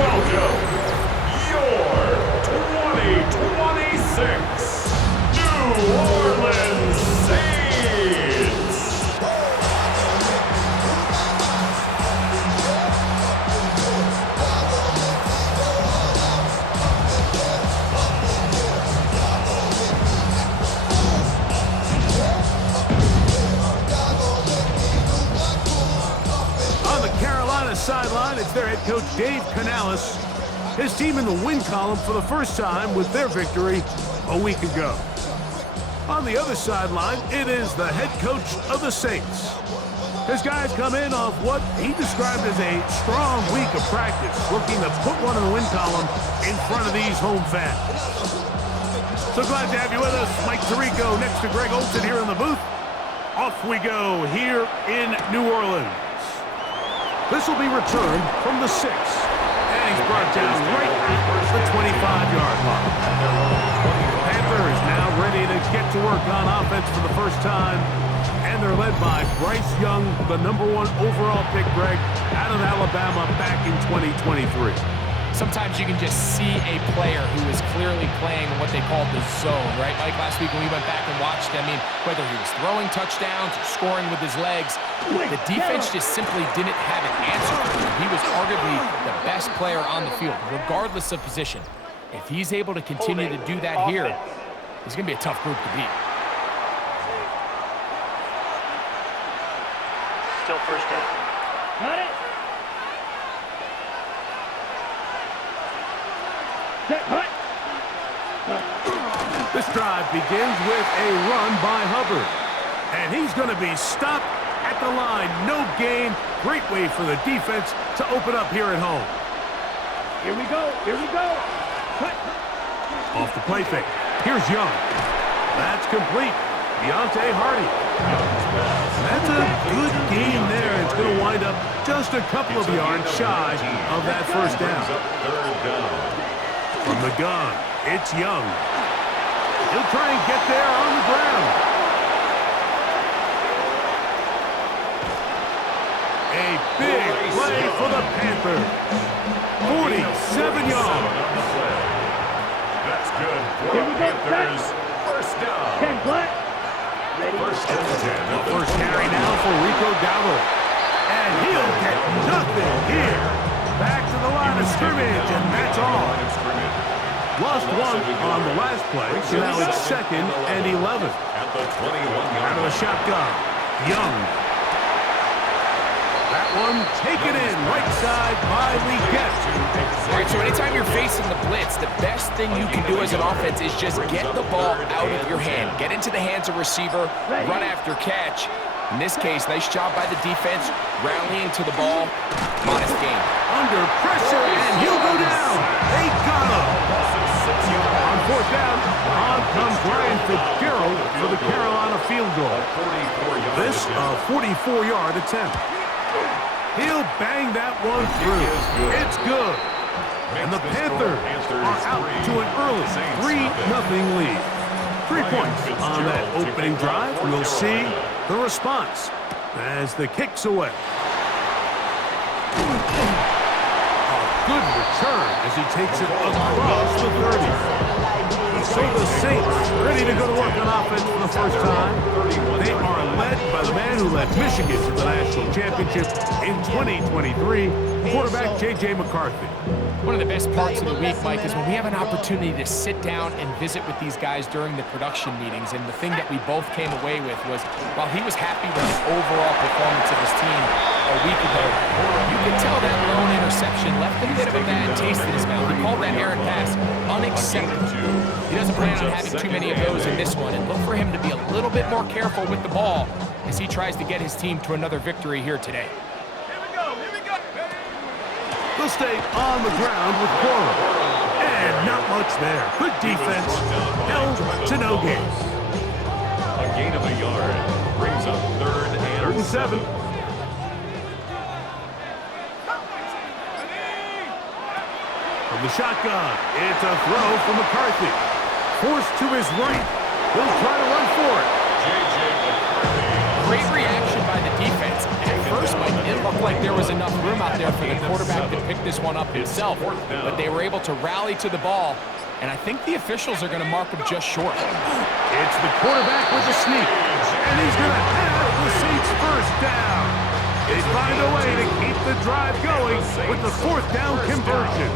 welcome your 2026 New Orleans Saints. On the Carolina sideline, it's their head coach, Dave Canales. His team in the win column for the first time with their victory a week ago. On the other sideline, it is the head coach of the Saints. His guys come in off what he described as a strong week of practice, looking to put one in the win column in front of these home fans. So glad to have you with us. Mike Tirico next to Greg Olsen here in the booth. Off we go here in New Orleans. This will be returned from the 6. And he's brought down right at the 25-yard line. The Panthers now ready to get to work on offense for the first time. And they're led by Bryce Young, the #1 overall pick, Greg, out of Alabama back in 2023. Sometimes you can just see a player who is clearly playing what they call the zone, right? Like last week when we went back and watched, I mean, whether he was throwing touchdowns or scoring with his legs, the defense just simply didn't have an answer for him. He was arguably the best player on the field, regardless of position. If he's able to continue to do that here, it's going to be a tough group to beat. Still first down. Got it. This drive begins with a run by Hubbard. And he's going to be stopped at the line. No gain. Great way for the defense to open up here at home. Here we go. Here we go. Cut. Off the play fake. Here's Young. That's complete. Deontay Hardy. That's a good game there. It's going to wind up just a couple of yards shy of that first down. From the gun, it's Young. He'll try and get there on the ground. A big play for the Panthers. 47 yards. That's good for the Panthers. First down. 10 black. Ready. First and 10. The first carry now for Rico Dowdle. And he'll get nothing here. Back to the line of scrimmage, and that's all. Lost one on the last play, so now it's 2nd and 11. At the 21-yard Out of the shotgun, Young. That one taken in right side by Legette. All right, so anytime you're facing the blitz, the best thing you can do as an offense is just get the ball out of your hand. Get into the hands of receiver, run after catch. In this case, nice job by the defense, rallying to the ball. Modest game. Under pressure, and he'll go down. They got him. On 4th down, on comes Brian Fitzgerald for the Carolina field goal. This a 44-yard attempt. He'll bang that one through. It's good. And the Panthers are out to an early 3-0 lead. 3 points on that opening drive. We'll see the response as the kick's away. A good return as he takes it across the 30. So the Saints ready to go to work on offense for the first time. They are led by the man who led Michigan to the national championship in 2023, quarterback J.J. McCarthy. One of the best parts of the week, Mike, is when we have an opportunity to sit down and visit with these guys during the production meetings. And the thing that we both came away with was, while he was happy with the overall performance of his team a week ago, you could tell that lone interception left a bit of a bad taste in his mouth. He called that errant pass unacceptable. He doesn't plan on having too many of those in this one, and look for him to be a little bit more careful with the ball as he tries to get his team to another victory here today. They'll stay on the ground with Cora. And not much there. Good defense. Held to no gain. A gain of a yard brings up 3rd and 7. From the shotgun, it's a throw from McCarthy. Forced to his right. He'll try to run for it. J.J. McCarthy. Great reaction by the defense. At first, Mike, it looked like there was enough room out there for the quarterback to pick this one up himself, but they were able to rally to the ball, and I think the officials are going to mark him just short. It's the quarterback with the sneak, and he's going to have the Saints first down. They find a way to keep the drive going with the fourth down conversion.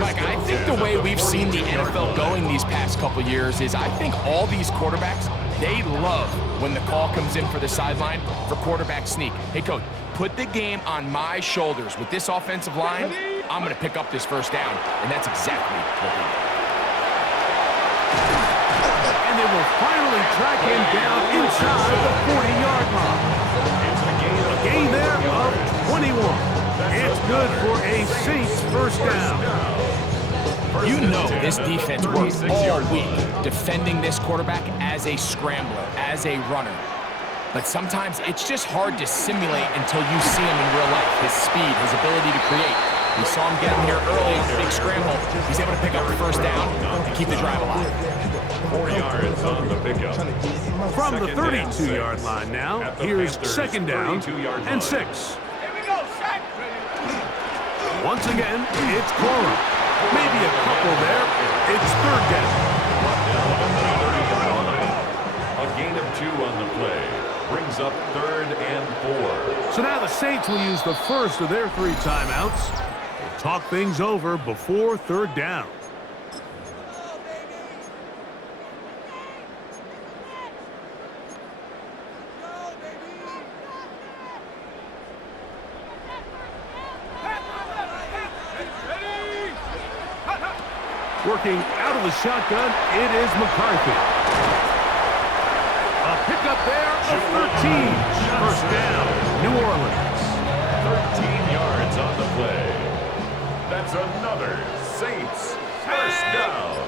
Mike, I think the way we've seen the NFL going these past couple years is I think all these quarterbacks, they love when the call comes in for the sideline for quarterback sneak. Hey, coach, put the game on my shoulders. With this offensive line, I'm going to pick up this first down, and that's exactly what they did. And they will finally track him down inside the 40-yard line. A gain there of 21. It's good for a Saints first down. You know this defense works all week defending this quarterback as a scrambler, as a runner. But sometimes it's just hard to simulate until you see him in real life. His speed, his ability to create. We saw him get him here early on the big scramble. He's able to pick up the first down and keep the drive alive. 4 yards on the pickup. From the 32-yard line now, here's second down and 6. Once again, it's Corum. Maybe a couple there. It's third down. A gain of 2 on the play. Brings up 3rd and 4. So now the Saints will use the first of their 3 timeouts to talk things over before third down. Working out of the shotgun, it is McCarthy. A pickup there of 13. First down, New Orleans. 13 yards on the play. That's another Saints first down.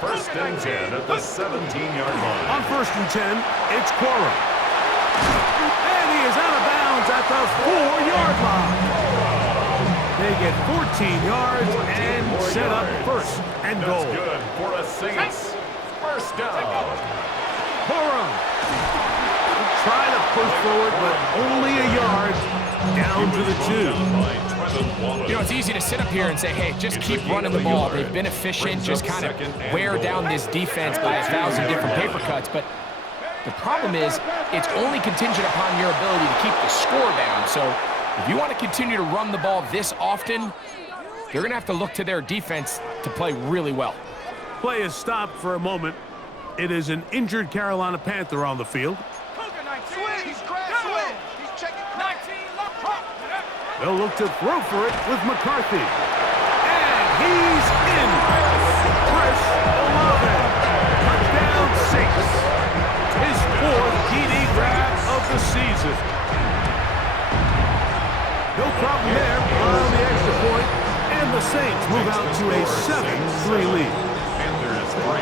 1st and 10 at the 17-yard line. On 1st and 10, it's Corum. And he is out of bounds at the 4-yard line. They get 14 yards and set up 1st and goal. That's good for a Saints first down. Corum trying to push forward, but only a yard down to the 2. You know, it's easy to sit up here and say, hey, just keep running the ball. They've been efficient, just kind of wear down this defense by 1,000 different paper cuts. But the problem is it's only contingent upon your ability to keep the score down. So if you want to continue to run the ball this often, they're going to have to look to their defense to play really well. Play is stopped for a moment. It is an injured Carolina Panther on the field. They'll look to throw for it with McCarthy. And he's in. Chris Olave. Touchdown Saints. His 4th TD grab of the season. No problem there on the extra point, and the Saints move out to a 7-3 lead. Panthers 3.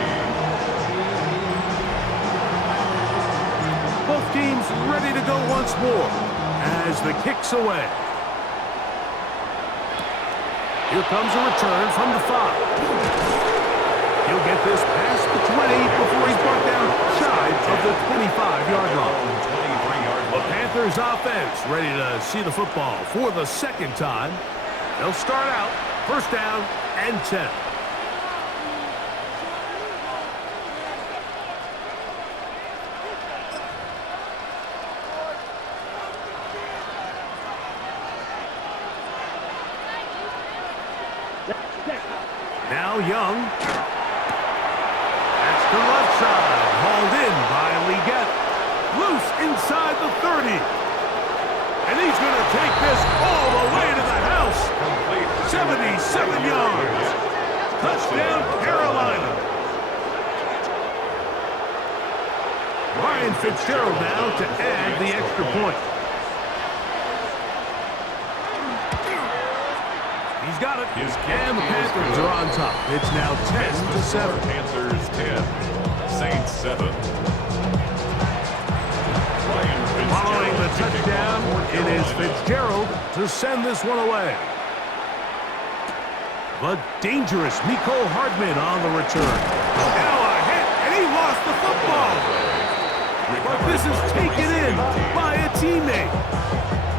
Both teams ready to go once more as the kick's away. Here comes a return from the 5. He'll get this past the 20 before he's brought down shy of the 25-yard line. The Panthers offense ready to see the football for the 2nd time. They'll start out first down and 10. Now Young. That's the left side. Hauled in by Leggett. Loose inside the 30. And he's going to take this all the way to the house. 77 yards. Touchdown, Carolina. Ryan Fitzgerald now to add the extra point. He's got it. And the Panthers are on top. It's now 10-7. Panthers 10. Saints 7. Following the touchdown, it is Fitzgerald to send this one away. But dangerous Mecole Hardman on the return. Now a hit, and he lost the football. But this is taken in by a teammate.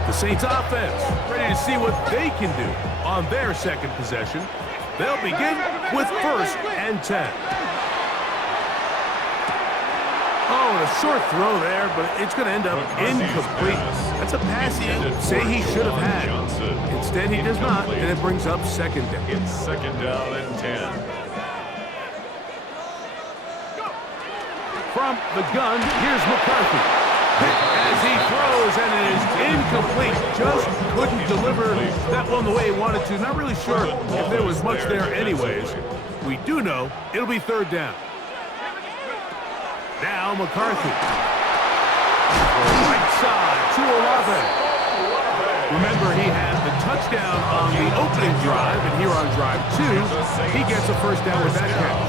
The Saints offense ready to see what they can do on their second possession. They'll begin with 1st and 10. Oh, a short throw there, but it's going to end up incomplete. That's a pass he'd say he should have had. Instead, he does not, and it brings up 2nd down. It's 2nd down and 10. From the gun, here's McCarthy. As he throws, and it is incomplete. Just couldn't deliver that one the way he wanted to. Not really sure if there was much there anyways. We do know it'll be 3rd down. Now McCarthy. Right side to Olave. Remember, he had the touchdown on the opening drive, and here on drive 2, he gets a 1st down with that catch.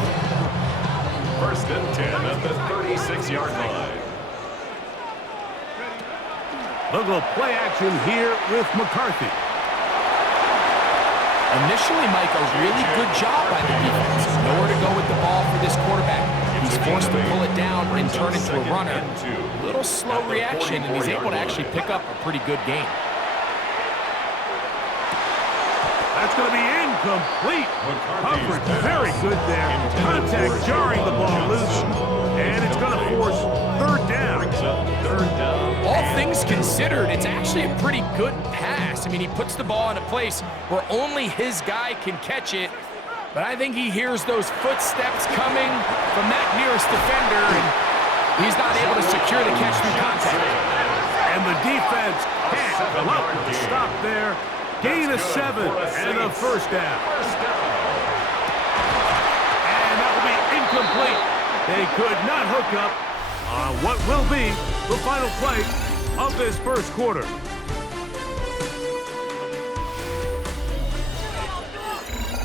1st and 10 at the 36-yard line. They'll go play action here with McCarthy. Initially, Mike, a really good job by the defense. Nowhere to go with the ball for this quarterback. He's forced to pull it down and turn into a runner. A little slow reaction, and he's able to actually pick up a pretty good game. That's going to be incomplete. Coverage very good there. Contact jarring the ball loose, and it's going to force 3rd down. All things considered, it's actually a pretty good pass. I mean, he puts the ball in a place where only his guy can catch it. But I think he hears those footsteps coming from that nearest defender, and he's not able to secure the catch through contact. And the defense can't come up with a stop there. Gain of 7 and a 1st down. And that will be incomplete. They could not hook up on what will be the final play of this 1st quarter.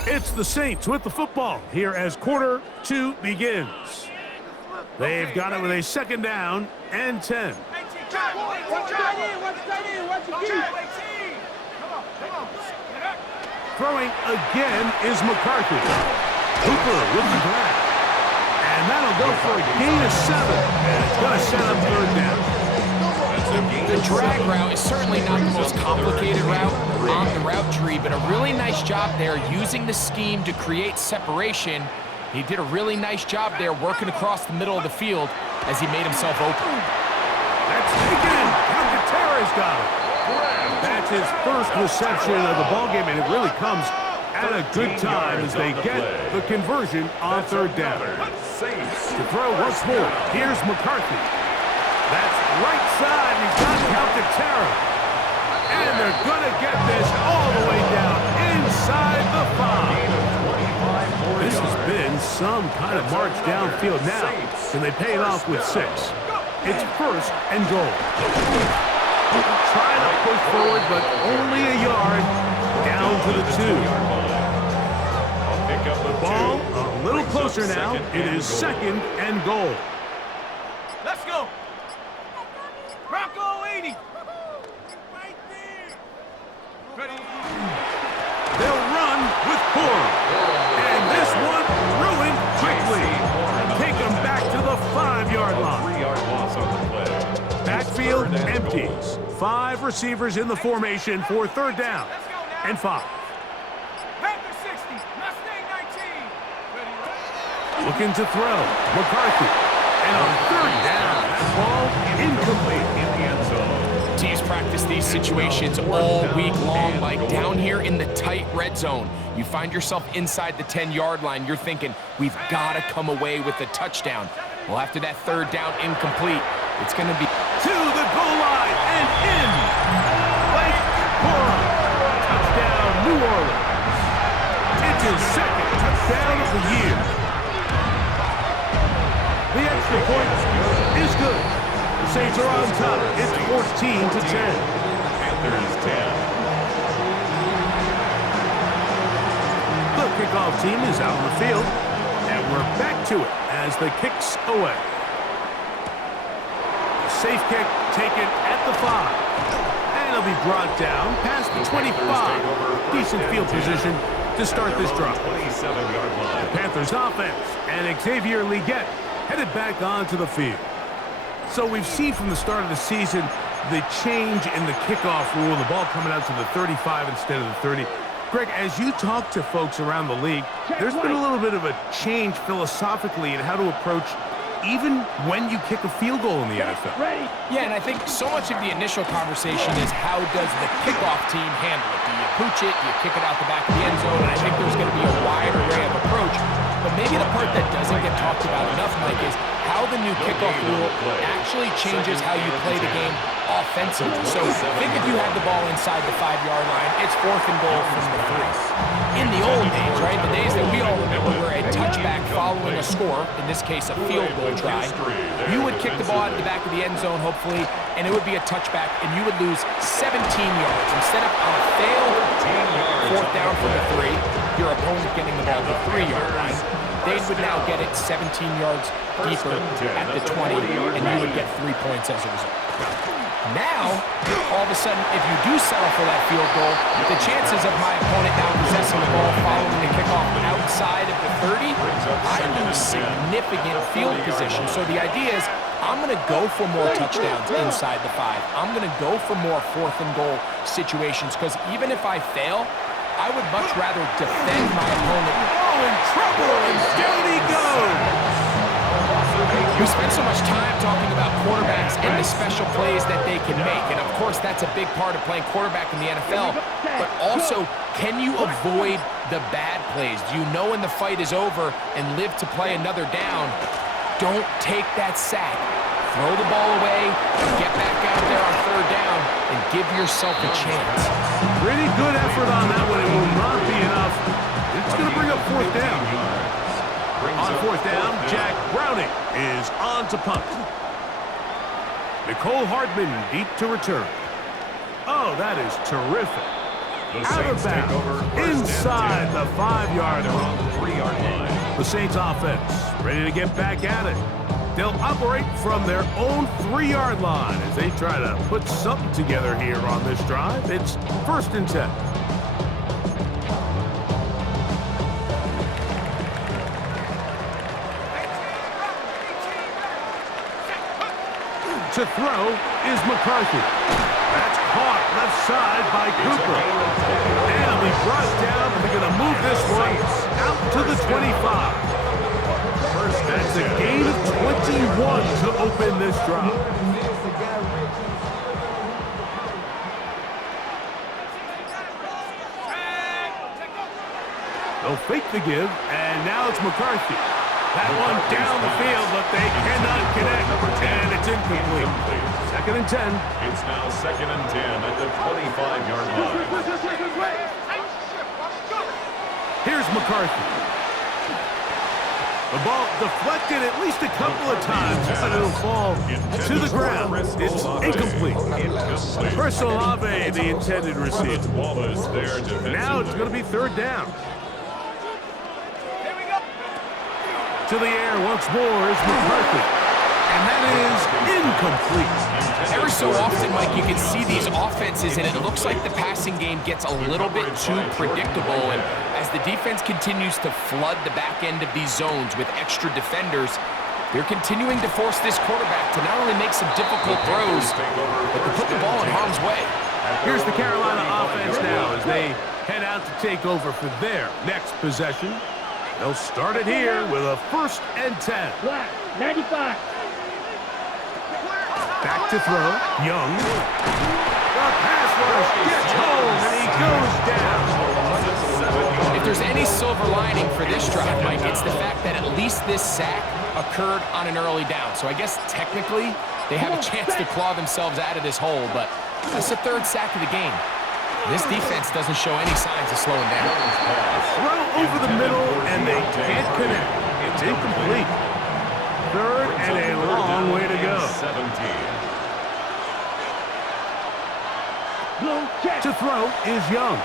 It's the Saints with the football here as quarter 2 begins. They've got it with a 2nd down and 10. Throwing again is McCarthy. Cooper with the grab. And that'll go for a gain of 7. And it's going to set up 3rd down. The drag route is certainly not the most complicated route on the route tree, but a really nice job there using the scheme to create separation. He did a really nice job there working across the middle of the field as he made himself open. That's taken. Alcantara's got it. That's his 1st reception of the ballgame, and it really comes at a good time as they get the conversion on 3rd down. To throw once more, here's McCarthy. That's right side, and he's got Alcantara. And they're going to get this all the way down inside the 5. This has been some kind of march downfield now, and they pay it off with 6. It's 1st and goal. Trying to push forward, but only a yard down to the 2. The ball a little closer now. It is 2nd and goal. Let's go. Bronco 80. Ready. They'll run with Corum. And this one ruined quickly. Take them back to the 5-yard line. 3-yard loss on the play. Backfield empties. 5 receivers in the formation for 3rd down and 5. Panther 60. Mustang 19. Ready. Looking to throw. McCarthy. And on 3rd down, that ball incomplete in the end zone. Teams practice these situations all week long, Mike. Down here in the tight red zone, you find yourself inside the 10-yard line. You're thinking, we've got to come away with a touchdown. Well, after that 3rd down incomplete, it's going to be to the goal line and in. Blake Corum. Touchdown, New Orleans. It's his 2nd touchdown of the year. The extra point is good. The Saints are on top. It's 14-10. Panthers 10. The kickoff team is out on the field, and we're back to it as the kick's away. A safe kick taken at the 5. And it'll be brought down past the 25. Decent field position to start this drive. 27-yard line. The Panthers offense and Xavier Legette headed back onto the field. So we've seen from the start of the season the change in the kickoff rule, the ball coming out to the 35 instead of the 30. Greg, as you talk to folks around the league, there's been a little bit of a change philosophically in how to approach even when you kick a field goal in the NFL. Ready. Yeah, and I think so much of the initial conversation is how does the kickoff team handle it? Do you pooch it? Do you kick it out the back of the end zone? And I think there's going to be a wide array of approach. But maybe the part that doesn't get talked about enough, Mike, is how the new kickoff rule actually changes how you play the game offensively. So think if you had the ball inside the 5-yard line, it's 4th and goal from the 3. In the old days, right, the days that we all remember were a touchback following a score, in this case a field goal try, you would kick the ball out of the back of the end zone, hopefully, and it would be a touchback, and you would lose 17 yards. Instead of on a failed 4th down from the 3, your opponent getting the ball at the 3-yard line, they would now get it 17 yards deeper at the 20, and you would get 3 points as a result. Now, all of a sudden, if you do settle for that field goal, the chances of my opponent now possessing the ball following the kickoff outside of the 30, I lose significant field position. So the idea is, I'm going to go for more touchdowns inside the 5. I'm going to go for more 4th and goal situations, because even if I fail, I would much rather defend my opponent. Oh, in trouble, and down he goes! We spend so much time talking about quarterbacks and the special plays that they can make, and of course that's a big part of playing quarterback in the NFL, but also, can you avoid the bad plays? Do you know when the fight is over and live to play another down? Don't take that sack. Throw the ball away, get back out there on 3rd down, and give yourself a chance. Pretty good effort on that one. It will not be enough. It's going to bring up 4th down. On 4th down, Jack Browning is on to punt. Nicole Hardman deep to return. Oh, that is terrific. Out of bounds, inside the 5-yard line. On the 3-yard line. The Saints offense ready to get back at it. They'll operate from their own 3-yard line as they try to put something together here on this drive. It's 1st and 10. To throw is McCarthy. That's caught left side by Cooper. And we brought it down, and they're going to move this one out to the 25. That's a gain of 21 to open this drive. They'll fake the give, and now it's McCarthy. That one down the field, but they cannot connect, and it's incomplete. 2nd and 10. It's now 2nd and 10 at the 25-yard line. Here's McCarthy. The ball deflected at least a couple of times, but it'll fall to the ground. It's incomplete. Chris Olave, the intended receiver. Now it's going to be 3rd down. To the air once more is McCarthy. And that is incomplete. Every so often, Mike, you can see these offenses, and it looks like the passing game gets a little bit too predictable. And as the defense continues to flood the back end of these zones with extra defenders, they're continuing to force this quarterback to not only make some difficult throws, but to put the ball in harm's way. Here's the Carolina offense now as they head out to take over for their next possession. They'll start it here with a 1st and 10. Black, 95. Back to throw. Young. The pass rush gets home, and he goes down. If there's any silver lining for this drive, Mike, it's the fact that at least this sack occurred on an early down. So I guess technically they have a chance to claw themselves out of this hole, but that's the 3rd sack of the game. This defense doesn't show any signs of slowing down. Throw over the middle, and they can't connect. It's incomplete. 3rd and a long way to go. 17. To throw is Young.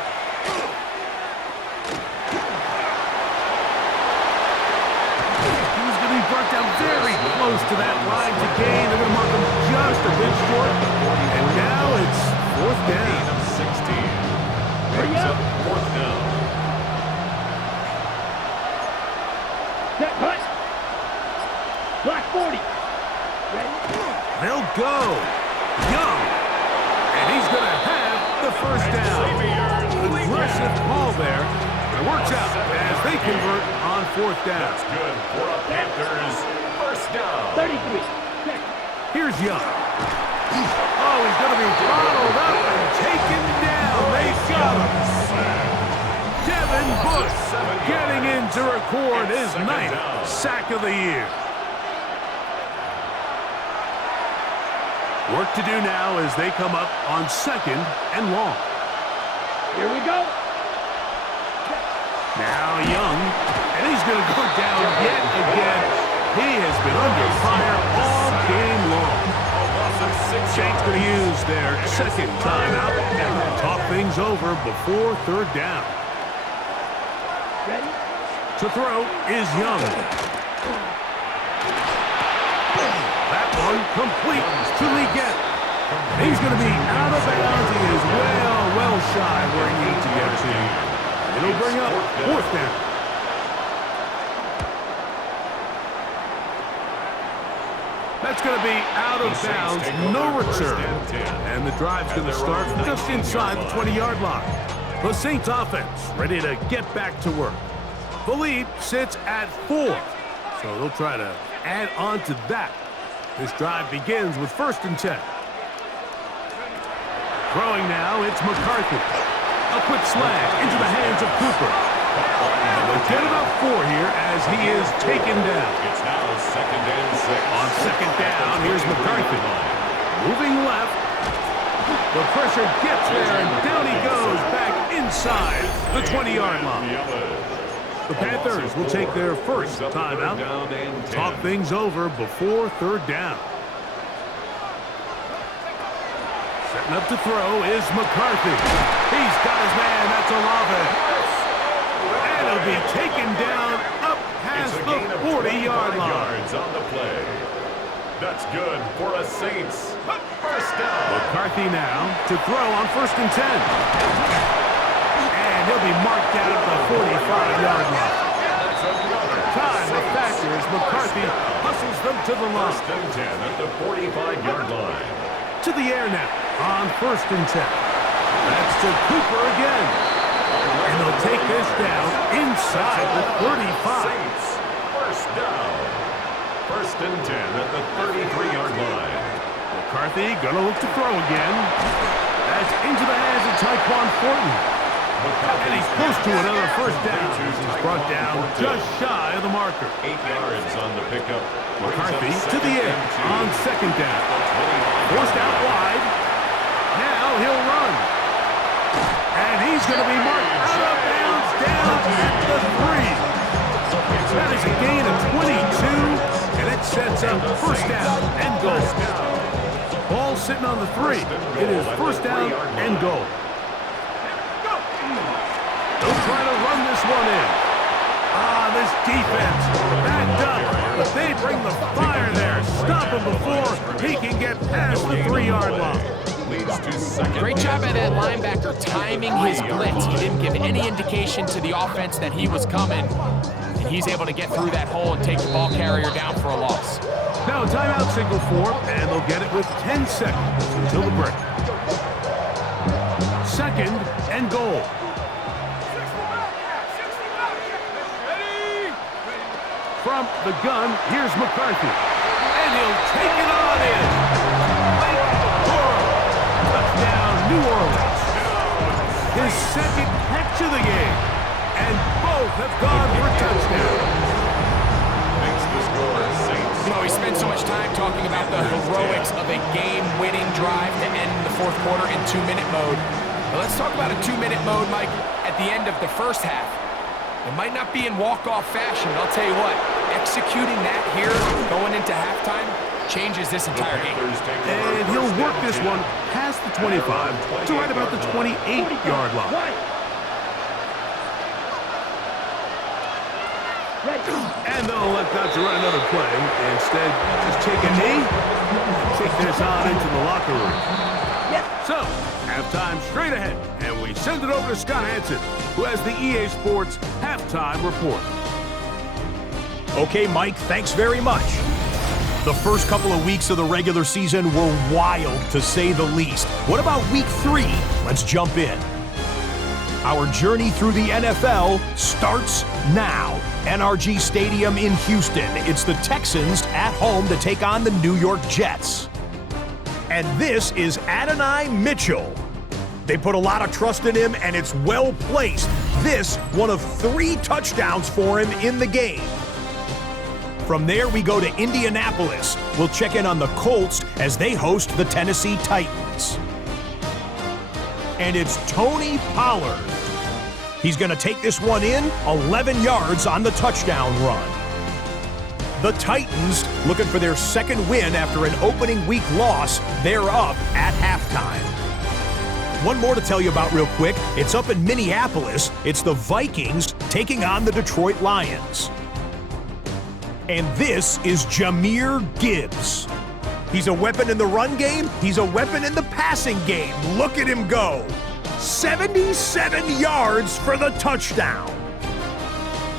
He's going to be brought down very close to that line to gain. They're going to mark him just a bit short. And now it's 4th down. 16. Brings up 4th down. Set, cut. Black 40. Ready? They'll go. Young on fourth down. That's good for a Panthers first down. 33. Here's Young. Oh, he's going to be bottled up and taken down. They got him. Devin Bush getting in to record his ninth sack of the year. Work to do now as they come up on 2nd and long. Here we go. Now Young, and he's going to go down yet again. He has been under fire all game long. Saints going to use their second timeout and talk things over before third down. Ready? To throw is Young. That one complete to Leggett. He's going to be out of bounds. He is well shy where he needs to get to. It'll bring up fourth down. That's going to be out of bounds, no return. And the drive's going to start just inside the 20-yard line. The Saints offense ready to get back to work. The lead sits at 4, so they'll try to add on to that. This drive begins with 1st and 10. Throwing now, it's McCarthy. A quick slant into the hands of Cooper. And they'll get about 4 here as he is taken down. It's now 2nd and 6. On 2nd down, here's McCarthy. Moving left. The pressure gets there, and down he goes back inside the 20-yard line. The Panthers will take their first timeout. Talk things over before third down. Setting up to throw is McCarthy. He's got his man. That's Olave. And he'll be taken down up past the 40-yard line. On the play. That's good for a Saints first down. McCarthy now to throw on 1st and 10. And he'll be marked down at the 45-yard line. Time the factors. McCarthy hustles them to the line. 1st and 10 at the 45-yard line. To the air now on 1st and 10. That's to Cooper again. And they'll take this down inside the 35. Saints first down. 1st and 10 at the 33-yard line. McCarthy gonna look to throw again. That's into the hands of Tyquan Thornton. And he's close to another first down. He's brought down just shy of the marker. 8 yards on the pickup. McCarthy to the air on 2nd down. Forced out wide. Now he'll run. And he's going to be marked out of bounds down at the 3. That is a gain of 22, and it sets up first down and goal. Ball sitting on the 3. It is first down and goal. They'll try to run this one in. This defense backed up, but they bring the fire there. Stop him before he can get past the 3-yard line. Great job by that linebacker timing his blitz. He didn't give any indication to the offense that he was coming, and he's able to get through that hole and take the ball carrier down for a loss. Now a timeout signal for him, and they'll get it with 10 seconds until the break. 2nd and goal. From the gun, here's McCarthy. And he'll take it on in. Touchdown, New Orleans. His 2nd catch of the game. And both have gone for touchdowns. Makes the score Saints. You know, we spend so much time talking about the heroics of a game-winning drive to end the 4th quarter in 2-minute mode. But let's talk about a 2-minute mode, Mike, at the end of the first half. It might not be in walk-off fashion, but I'll tell you what, executing that here, going into halftime, changes this entire game. And he'll work this one past the 25 to right about the 28-yard line. And they'll let Dodger run another play. Instead, just take a knee, take this on into the locker room. So, halftime straight ahead, and we send it over to Scott Hanson, who has the EA Sports Halftime Report. Okay, Mike, thanks very much. The first couple of weeks of the regular season were wild, to say the least. What about week 3? Let's jump in. Our journey through the NFL starts now. NRG Stadium in Houston. It's the Texans at home to take on the New York Jets. And this is Adonai Mitchell. They put a lot of trust in him, and it's well placed. This, one of 3 touchdowns for him in the game. From there, we go to Indianapolis. We'll check in on the Colts as they host the Tennessee Titans. And it's Tony Pollard. He's going to take this one in, 11 yards on the touchdown run. The Titans, looking for their second win after an opening week loss, they're up at halftime. One more to tell you about real quick. It's up in Minneapolis. It's the Vikings taking on the Detroit Lions. And this is Jahmyr Gibbs. He's a weapon in the run game. He's a weapon in the passing game. Look at him go. 77 yards for the touchdown.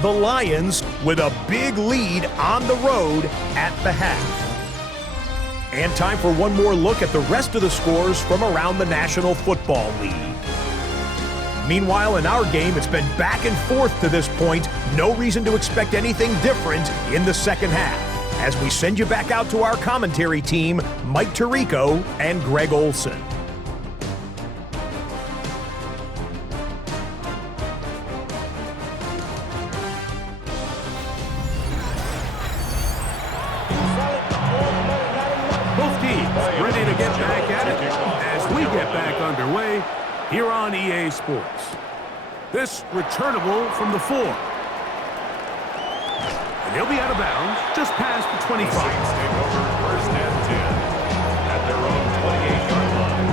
The Lions with a big lead on the road at the half. And time for one more look at the rest of the scores from around the National Football League. Meanwhile, in our game, it's been back and forth to this point. No reason to expect anything different in the second half. As we send you back out to our commentary team, Mike Tirico and Greg Olson. Both teams ready to get back at it as we get back underway here on EA Sports. This returnable from the 4. And he'll be out of bounds just past the 25. Saints take over first and 10 at their own 28-yard line.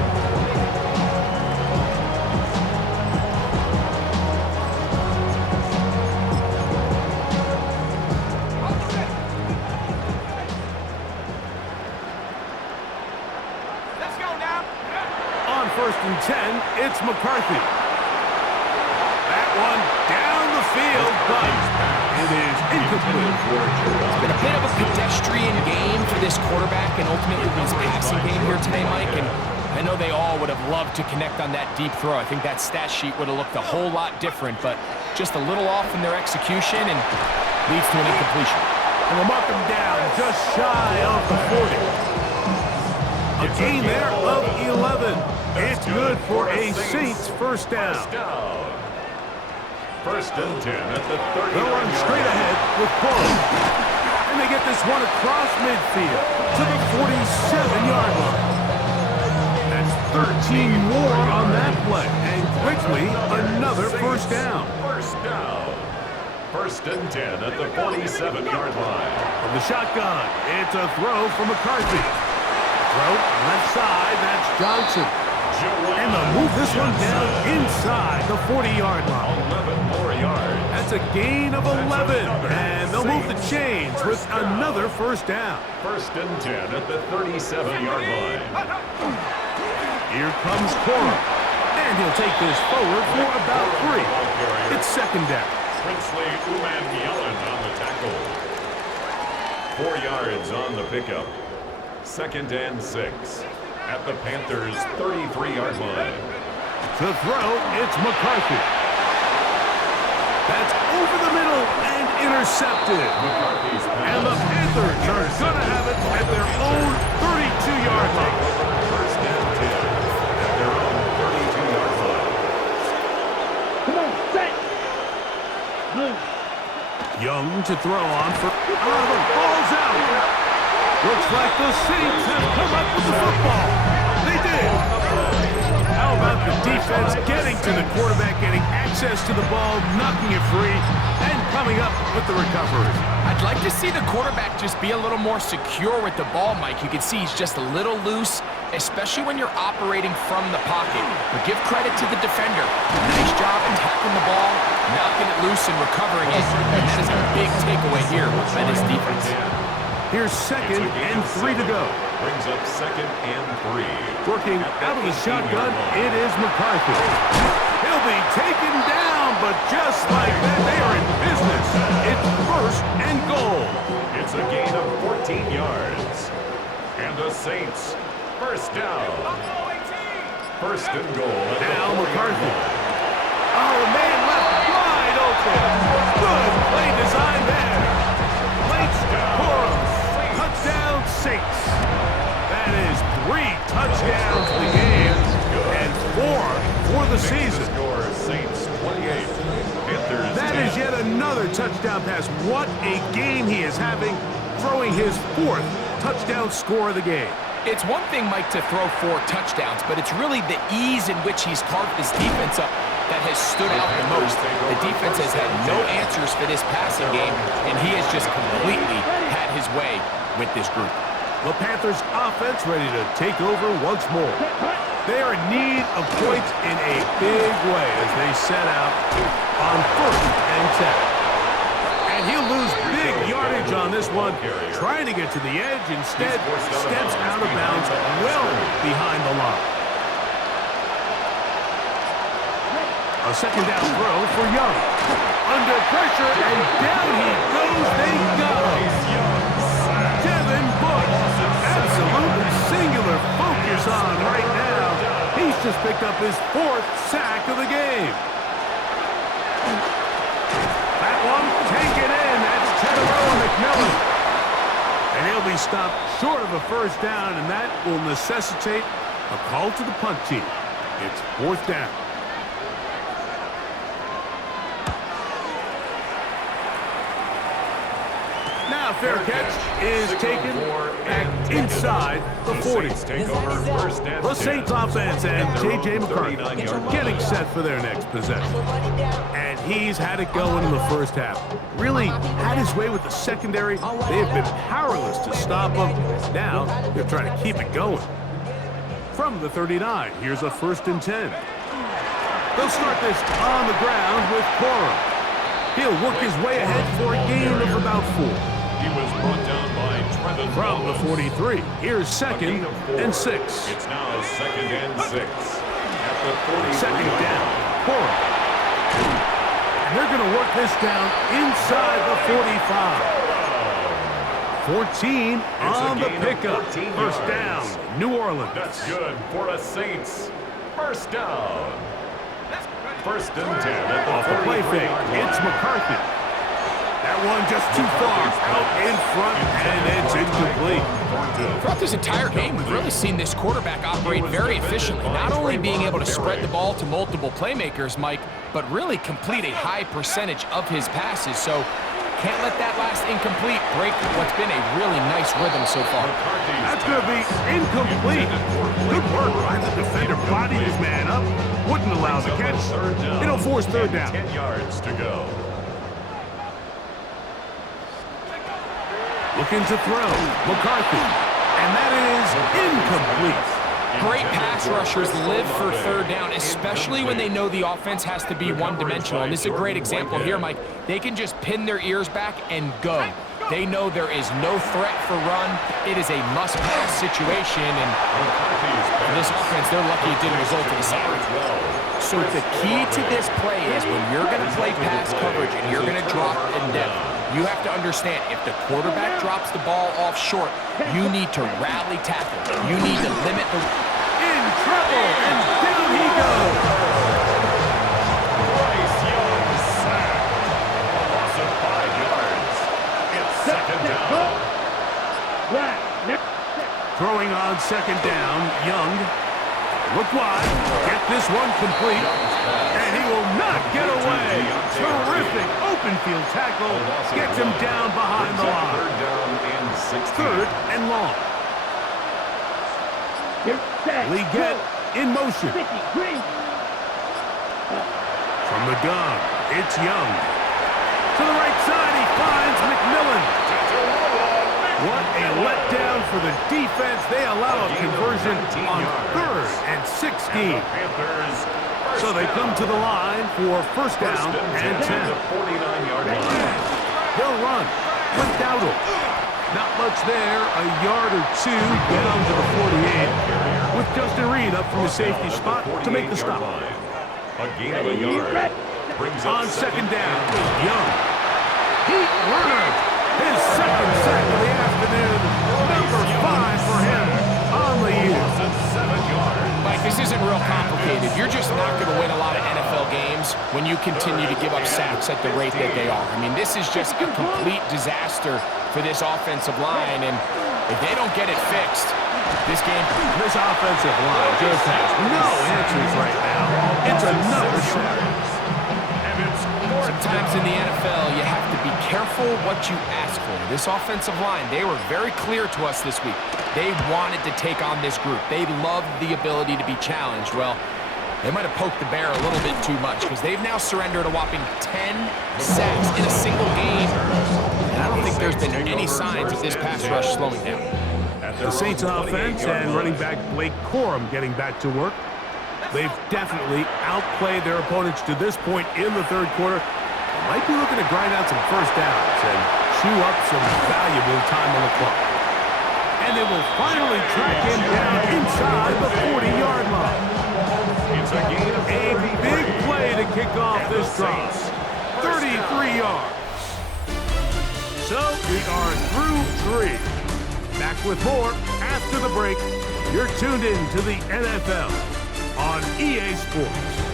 Let's go now. On first and 10, it's McCarthy. That one down the field, but it is incomplete. It's been a bit of a pedestrian game for this quarterback and ultimately his passing game here today, Mike. And I know they all would have loved to connect on that deep throw. I think that stat sheet would have looked a whole lot different, but just a little off in their execution and leads to an incompletion. And we'll mark him down just shy of the 40. A gain there of 11. It's good for a Saints first down. First and 10 at the 30. They'll run straight ahead with Paul. And they get this one across midfield to the 47-yard line. That's 13 more on that play. And quickly, another first down. First down. First and 10 at the 47-yard line. From the shotgun, it's a throw from McCarthy. Throw left side, that's Johnson. And they'll move this one down inside the 40-yard line. 11 more yards. That's a gain of 11. And they'll move the chains with another first down. First and 10 at the 37-yard line. Here comes Cora. And he'll take this forward for about 3. It's second down. Princely Umanmielen on the tackle. 4 yards on the pickup. Second and 6 at the Panthers' 33-yard line. To throw, it's McCarthy. That's over the middle and intercepted. McCarthy's pass. And the Panthers are going to have it at their own 32-yard line. First and 10 at their own 32-yard line. Come on, set. Blue. Young to throw on for... the ball's out. Looks like the Saints have come up with the football. They did. How about the defense getting to the quarterback, getting access to the ball, knocking it free, and coming up with the recovery. I'd like to see the quarterback just be a little more secure with the ball, Mike. You can see he's just a little loose, especially when you're operating from the pocket. But give credit to the defender. Nice job attacking the ball, knocking it loose and recovering it. And that is a big takeaway here by this defense. Here's second and 3 to go. Brings up second and 3. Working out of the shotgun, it is McCarthy. He'll be taken down, but just like that, they are in business. It's first and goal. It's a gain of 14 yards. And the Saints, first down. First and goal at the Now 40-yard McCarthy. line. A Oh, the man left wide open. Good play design there. Late Corum. Touchdown, Saints. That is 3 touchdowns in the game and 4 for the season. Score Saints 28. Panthers That 10. is yet another touchdown pass. What a game he is having, throwing his 4th touchdown score of the game. It's one thing, Mike, to throw 4 touchdowns, but it's really the ease in which he's carved this defense up that has stood out the most. The defense has had no answers for this passing game, and he has just completely had his way with this group. The Panthers offense ready to take over once more. They are in need of points in a big way as they set out on 1st and 10. And he'll lose big yardage on this one, trying to get to the edge. Instead, steps out of bounds well behind the line. A second down throw for Young. Under pressure, and down he goes. They got him. Devin Bush, absolutely singular focus on right now. He's just picked up his 4th sack of the game. That one, take it in. That's Tetairoa McMillan. And he'll be stopped short of a first down, and that will necessitate a call to the punt team. It's 4th down. Now fair catch is taken back inside the 40. Take over first and The 10. Saints offense and J.J. McCarthy 39-yard line. getting set for their next possession. And he's had it going in the first half. Really had his way with the secondary. They have been powerless to stop him. Now they're trying to keep it going. From the 39, here's a 1st and 10. They'll start this on the ground with Corum. He'll work his way ahead for a gain of about 4. He was brought down by Trevin From the Wallace. 43, here's A 2nd gain of 4. and 6. It's now 2nd and 6 at the 43. Second down, Corum. And they're going to work this down inside the 45. 14 on the gain of pickup. 14 First yards. down, New Orleans. That's good for a Saints. First down. 1st and 10 at the Off the play fake, 43-yard line. it's McCarthy. That one just too far out in front, and it's incomplete. Throughout this entire game, we've really seen this quarterback operate very efficiently, not only being able to spread the ball to multiple playmakers, Mike, but really complete a high percentage of his passes. So can't let that last incomplete break what's been a really nice rhythm so far. That's going to be incomplete. Good work by the defender. Bodied his man up. Wouldn't allow the catch. It'll force 3rd down. 10 yards to go. Looking to throw. McCarthy. And that is incomplete. Great pass rushers live for 3rd down, especially when they know the offense has to be one-dimensional. And this is a great example here, Mike. They can just pin their ears back and go. They know there is no threat for run. It is a must-pass situation, and for this offense, they're lucky it didn't result in a sack. So the key to this play is when you're going to play pass coverage and you're going to drop in depth, you have to understand if the quarterback drops the ball off short, you need to rally tackle. You need to limit the... In trouble, and down he goes. Bryce Young sacked. A loss of 5 yards. It's 2nd down. Throwing on 2nd down, Young. Look wide, get this one complete, and he will not get away. Terrific open field tackle, gets him down behind the line. 3rd down and 16. 3rd and long. Leggett in motion. From the gun, it's Young. To the right side, he finds McMillan. What a letdown for the defense. They allow a conversion on 3rd and 16. So they come to the line for 1st down and 10. 49-yard line. They'll run with Dowdle. Not much there, a yard or 2 down to the 48. With Justin Reed up from the safety spot to make the stop. A gain of a yard. Brings up On 2nd down, Young. Heat runner. His 2nd sack of the afternoon. Number 5 for him on the year. Loss of 7 yards. Mike, This isn't real complicated. You're just not going to win a lot of NFL games when you continue to give up sacks at the rate that they are. I mean, this is just a complete disaster for this offensive line, and if they don't get it fixed, this offensive line just has no answers right now. It's another sack. sometimes in the NFL, you have to be careful what you ask for. This offensive line, they were very clear to us this week. They wanted to take on this group. They loved the ability to be challenged. Well, they might have poked the bear a little bit too much because they've now surrendered a whopping 10 sacks in a single game. And I don't think there's been any signs of this pass rush slowing down. The Saints offense and running back Blake Corum getting back to work. They've definitely outplayed their opponents to this point in the third quarter. They might be looking to grind out some first downs and chew up some valuable time on the clock. And they will finally track him down inside the 40-yard line. It's a gain of A big play to kick off this drive. 33 yards. So we are through 3. Back with more after the break. You're tuned in to the NFL on EA Sports.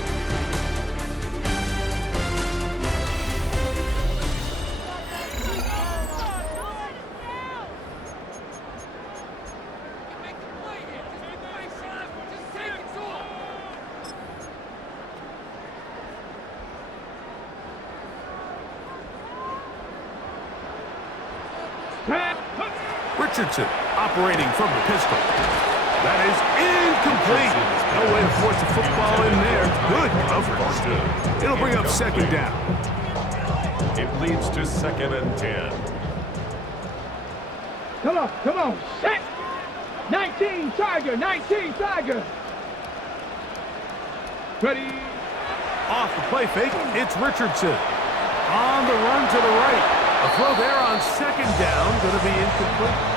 Richardson operating from the pistol. That is incomplete. No way to force the football in there. Good coverage. It'll bring up second down. It leads to 2nd and 10. Come on, set! 19 Tiger, 19 Tiger! Ready? Off the play fake, it's Richardson. On the run to the right. A throw there on second down, going to be incomplete.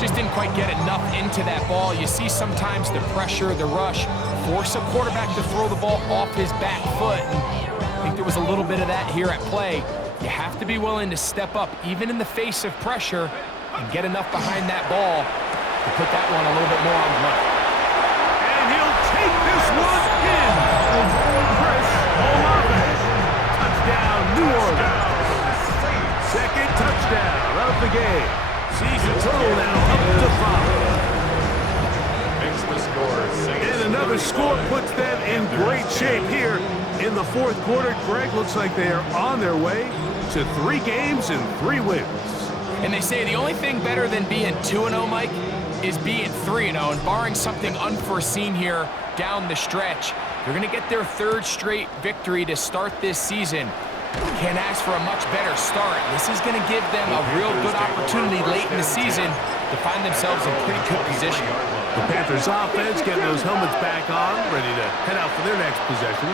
Just didn't quite get enough into that ball. You see sometimes the pressure, the rush, force a quarterback to throw the ball off his back foot. And I think there was a little bit of that here at play. You have to be willing to step up, even in the face of pressure, and get enough behind that ball to put that one a little bit more on the money. And he'll take this one in. Chris Olave. Touchdown, New Orleans. Second touchdown of the game. Season total now up to 5. Makes the score 6. And another score puts them in great shape here in the fourth quarter. Greg, looks like they are on their way to 3 games and 3 wins. And they say the only thing better than being 2-0, Mike, is being 3-0. And barring something unforeseen here down the stretch, they're going to get their 3rd straight victory to start this season. Can't ask for a much better start. This is going to give them a real good opportunity late in the season to find themselves in pretty good position. The Panthers offense getting those helmets back on, ready to head out for their next possession.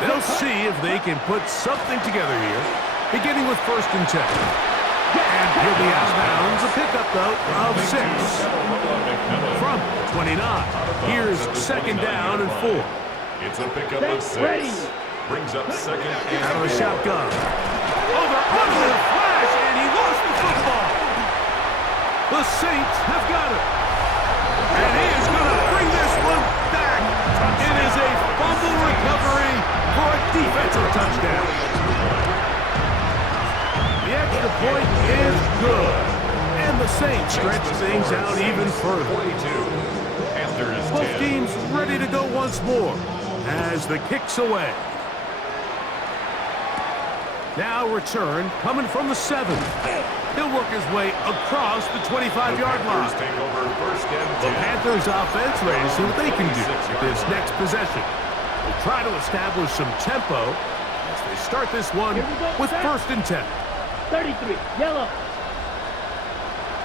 They'll see if they can put something together here, beginning with 1st and 10. And he'll be out of bounds, a pickup, though, of 6. From 29. Here's 2nd down and 4. It's a pickup of 6. Brings up 2nd and Out of a 4. shotgun. Over under the flash, and he lost the football. The Saints have got it. And he is going to bring this one back. It is a fumble recovery for a defensive touchdown. The extra point is good. And the Saints stretch things out even further. 42. Panthers Both 10. teams ready to go once more as the kick's away. Now return coming from the 7. He'll work his way across the 25-yard line. Panthers take over 1st and 10. The Panthers offense ready to see what they can do with this next possession. They'll try to establish some tempo as they start this one with 1st and 10. 33, yellow.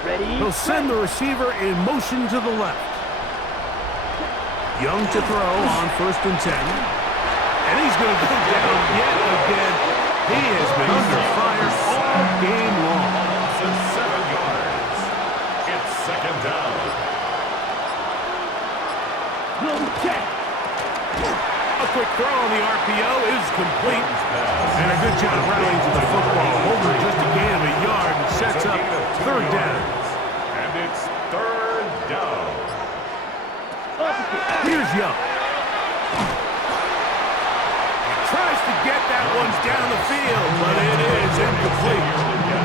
Ready? He'll send the receiver in motion to the left. Young to throw on 1st and 10. And he's going to go down yet again. He has been under fire all game long. To 7 yards. It's 2nd down. Go check. A quick throw on the RPO is complete. And a good job rallying to the football. Over just a gain of a yard and sets up 3rd down. And it's 3rd down. opposite. Here's Young. Tries to get that one down the field, but it is incomplete.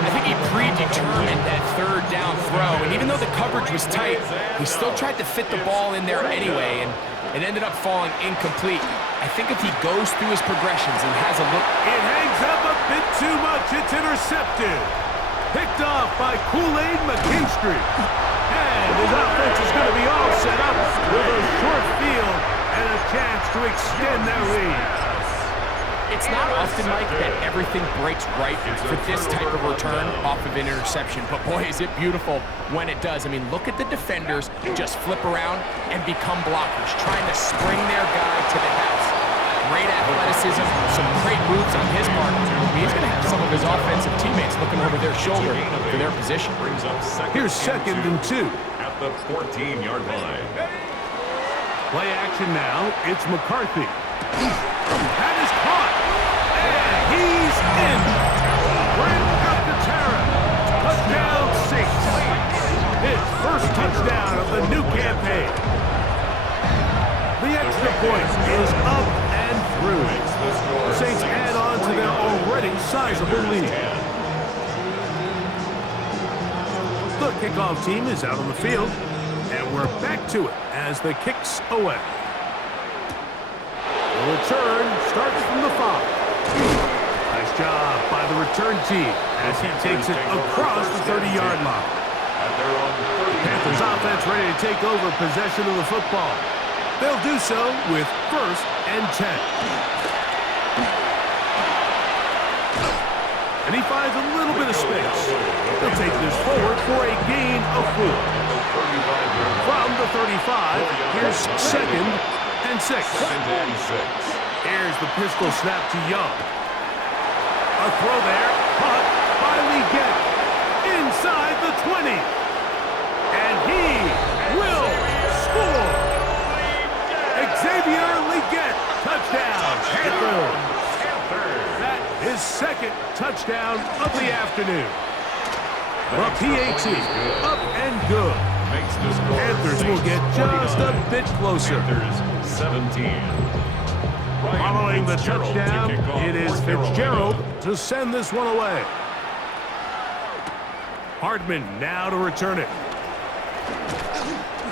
I think he predetermined that third down throw, and even though the coverage was tight, he still tried to fit the ball in there anyway, and it ended up falling incomplete. I think if he goes through his progressions and has a look... It hangs up a bit too much. It's intercepted. Picked off by Kool-Aid McKinstry. And his offense is going to be all set up with a short field and a chance to extend their lead. It's not often, Mike, that everything breaks right for this type of return off of an interception, but boy, is it beautiful when it does. I mean, look at the defenders just flip around and become blockers, trying to spring their guy to the house. Great athleticism, some great moves on his part. He's going to have some of his offensive teammates looking over their shoulder for their position. Here's 2nd and 2. At the 14-yard line. Play action now. It's McCarthy. That is caught. And he's in. Brent Caputera. Touchdown Saints. His first touchdown of the new campaign. The extra point is up and through. The Saints add on to their already sizable lead. The kickoff team is out on the field, and we're back to it as the kick's away. The return starts from the 5. Nice job by the return team as he takes it across the 30-yard line. Panthers offense ready to take over possession of the football. They'll do so with 1st and 10. And he finds a little bit of space. He'll take this forward for a gain of 4. From the 35, here's 2nd and 6. Here's the pistol snap to Young. A throw there, caught by Legette. Inside the 20. And he will score. Xavier Legette, touchdown, Panthers. That is 2nd touchdown of the afternoon. The PAT, up and good. Panthers will get just a bit closer. 17. Following the touchdown, it is Fitzgerald to send this one away. Hardman now to return it.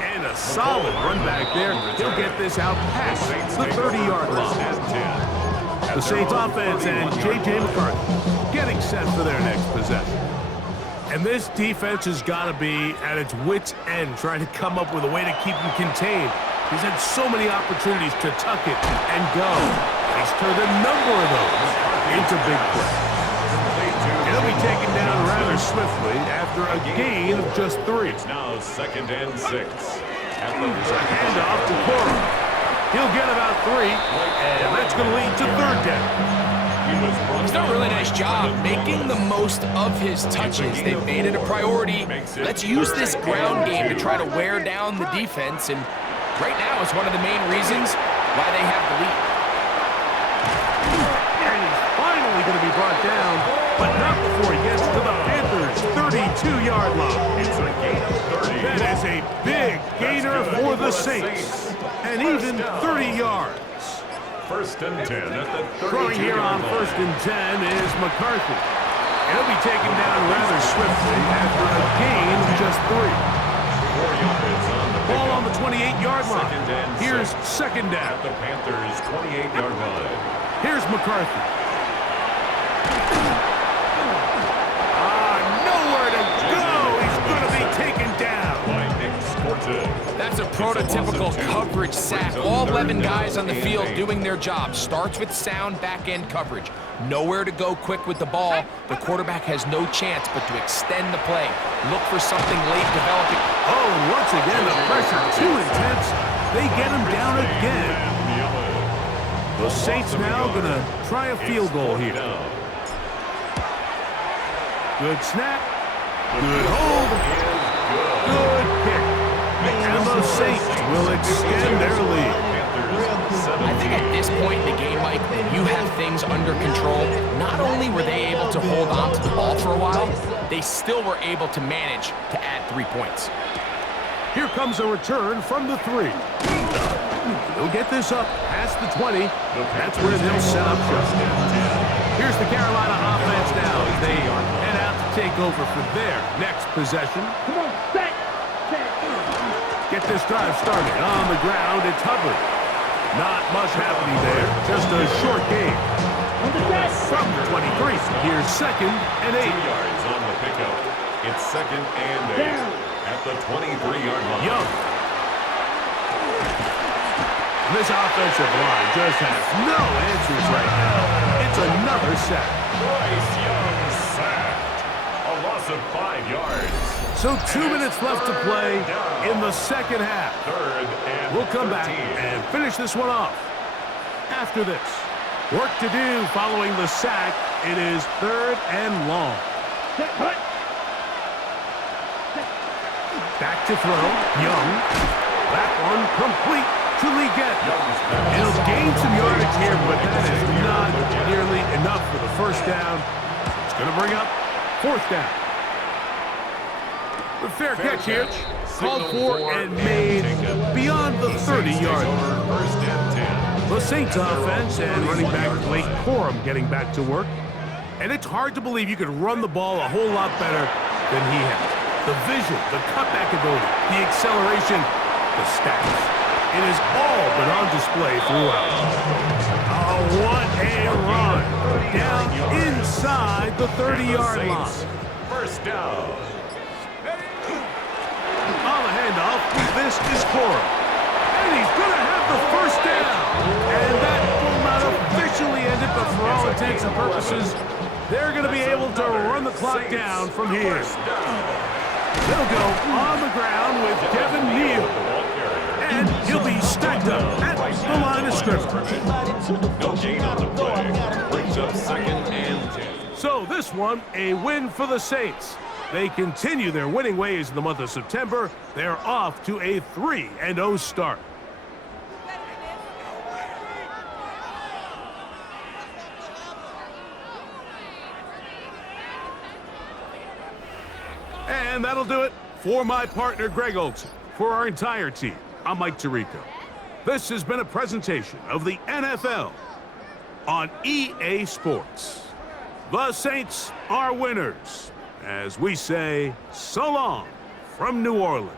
And a solid run back there. He'll get this out past the 30-yard line. The Saints offense and J.J. McCarthy getting set for their next possession. And this defense has got to be at its wits' end, trying to come up with a way to keep him contained. He's had so many opportunities to tuck it and go. He's turned a number of those into big plays. He'll be taken down rather swiftly after a gain of just 3. It's now 2nd and 6. At the Handoff to Cora. He'll get about 3, and that's going to lead to 3rd down. He's done a really nice job making the most of his touches. They've made it a priority. Let's use this ground game to try to wear down the defense, and right now it's one of the main reasons why they have the lead. And he's finally going to be brought down, but not before he gets to the Panthers' 32-yard line. It's a gain of 30. That is a big gainer for the Saints, and even 30 yards. 1st and 10 at the 32-yard Throwing here on 1st and 10 is McCarthy. He'll be taken down rather swiftly after a gain of just 3. 4 yards on the Ball on the 28-yard line. 2nd and Here's 6. 2nd down. At the Panthers' 28-yard line. Here's McCarthy. Nowhere to go. He's going to be taken down. By Nick Sporton. That's a prototypical coverage sack. All 11 guys on the field doing their job. Starts with sound back-end coverage. Nowhere to go quick with the ball. The quarterback has no chance but to extend the play. Look for something late developing. Oh, once again, the pressure too intense. They get him down again. The Saints now going to try a field goal here. Good snap. Good hold. Good kick. And the Saints will extend their lead. I think at this point in the game, Mike, you have things under control. Not only were they able to hold on to the ball for a while, they still were able to manage to add 3 points. Here comes a return from the 3. They'll get this up past the 20. That's where they'll set up shop. Here's the Carolina offense now as they head out to take over for their next possession. Come on, set. Get this drive started. On the ground, it's Hubbard. Not much happening there. Just a short game. From the 23, here's 2nd and 8. 2 yards on the pickup. It's 2nd and 8 at the 23-yard line. Young. This offensive line just has no answers right now. It's another sack. Bryce Young sacked. A loss of 5 yards. So 2 minutes left to play in the second half. 3rd and We'll come 13. back and finish this one off. After this, work to do following the sack. It is 3rd and long. Back to throw. Young. That one complete to Leggett. He'll gain some yardage here, but that is not nearly enough for the first down. It's going to bring up 4th down. The fair catch here, called for and made beyond the 30-yard line. 1st and 10. The Saints offense and running back Blake Corum getting back to work. And it's hard to believe you could run the ball a whole lot better than he has. The vision, the cutback ability, the acceleration, the stats. It is all but on display throughout. Oh, what a run! Down inside the 30-yard line. 1st down. On the handoff, this is Corum. And he's going to have the first down. And that will not officially end it, but for all intents and purposes, they're going to be able to run the clock down from here. They'll go on the ground with Devin Neal. And he'll be stacked up at the line of scrimmage. No gain on the play. Brings up 2nd and 10. So this one, a win for the Saints. They continue their winning ways in the month of September. They're off to a 3-0 start. And that'll do it for my partner, Greg Olson. For our entire team, I'm Mike Tirico. This has been a presentation of the NFL on EA Sports. The Saints are winners, as we say so long from New Orleans.